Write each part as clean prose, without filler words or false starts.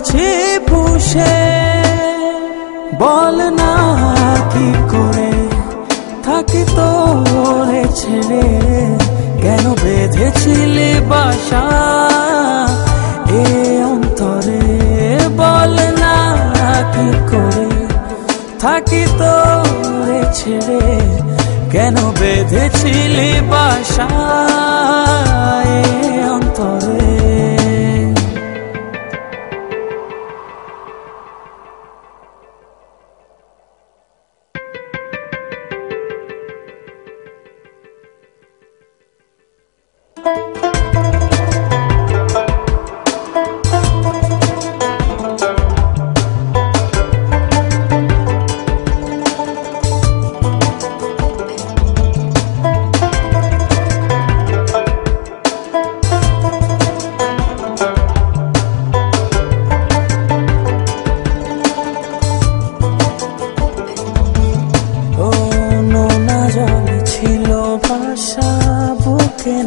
করেছি পুষে, বল না কি করে থাকি তোরে ছেড়ে, কেন বেঁধেছিলি বাসা এ অন্তরে, বল না কি করে থাকি তোরে ছেড়ে, কেন বেঁধেছিলি বাসা এ অন্তরে।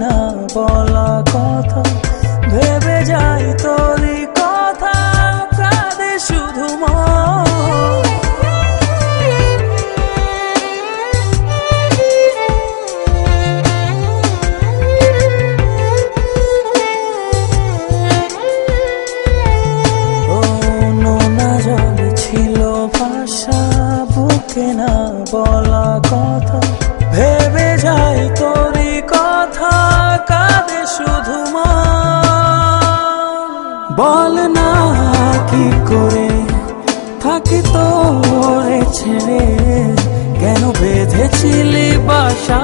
না বলা কথা ভেবে যাই তোরই কথা, কাঁদে শুধু মন। ও নোনা জল ছিল ভাষা, বুকে না বলা কথা ভেবে যাই তোরই কথা, কাঁদে শুধু মন। বল না কি করে থাকি তোরে ছেড়ে, কেন বেঁধেছিলি বাসা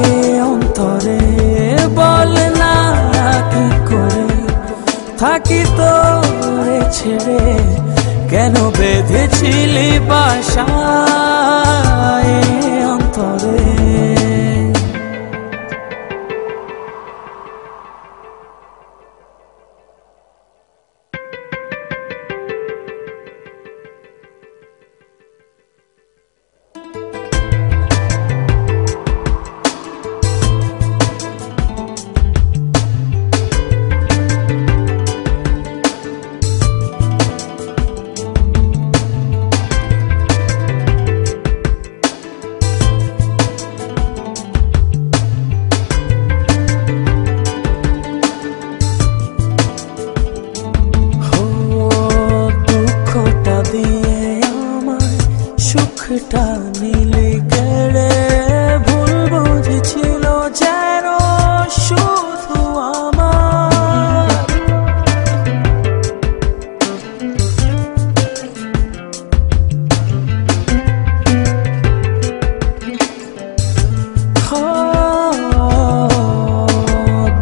এ অন্তরে, বল না কি করে থাকি তোরে ছেড়ে, কেন বেঁধেছিলি বাসা এ অন্তরে। সুখটা নিলে কেড়ে, ভুল বুঝেছিল যেন শুধু আমার।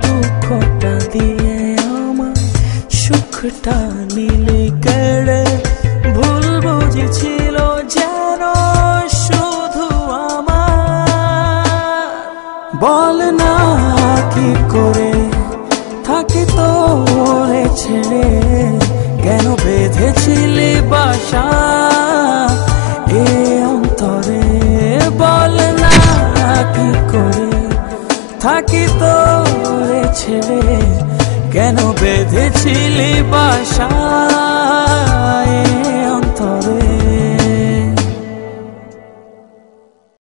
দুঃখটা দিয়ে আমায় সুখটা নিলে কেড়ে, ভুল বুঝেছিল যেন শুধু আমার। বল না কি করে থাকি তোরে ছেড়ে, কেন বেঁধেছিলি বাসা এ অন্তরে, বল না কি করে থাকি তোরে ছেড়ে, কেন বেঁধেছিলি বাসা।